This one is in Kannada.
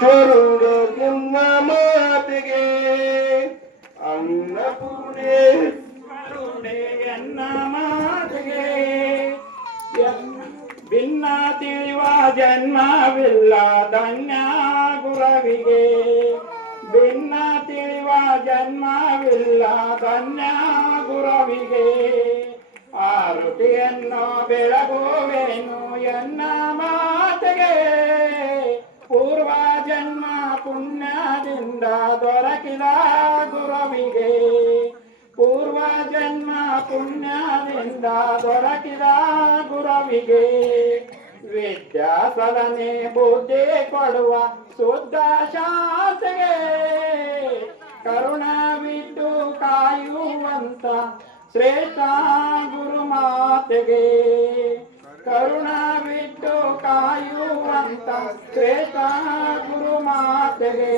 ಕರುಣೆಯನ್ನ ಮಾತೆಗೆ ಅನ್ನಪೂರ್ಣೆ ಕರುಣೆಯನ್ನ ಮಾತೆಗೆ ಭಿನ್ನ ತಿಳಿಯುವ ಜನ್ಮವಿಲ್ಲ ಧನ್ಯ ಗುರವಿಗೆ ಭಿನ್ನ ತಿಳಿಯುವ ಜನ್ಮವಿಲ್ಲ ಧನ್ಯ ಗುರವಿಗೆ ಆರುತಿಯನ್ನು ಬೆಳಗುವೆನು ಎನ್ನ ಮಾತೆಗೆ ಪೂರ್ವ ಜನ್ಮ ಪುಣ್ಯದಿಂದ ದೊರಕಿದ ಗುರವಿಗೆ ಪೂರ್ವ ಜನ್ಮ ಪುಣ್ಯದಿಂದ ದೊರಕಿದ ಗುರವಿಗೆ ವಿದ್ಯಾ ಸಲನೆ ಬುದ್ಧಿ ಕೊಡುವ ಶುದ್ಧ ಶಾಂತಿಗೆ ಕರುಣವಿದ್ದು ಕಾಯುವಂತ ಶ್ರೇಷ್ಠ ಗುರುಮಾತೆಗೆ ಕರುಣವಿದ್ದು ಕಾಯುವಂತ ಶ್ರೇಷ್ಠ ಗುರುಮಾತೆಗೆ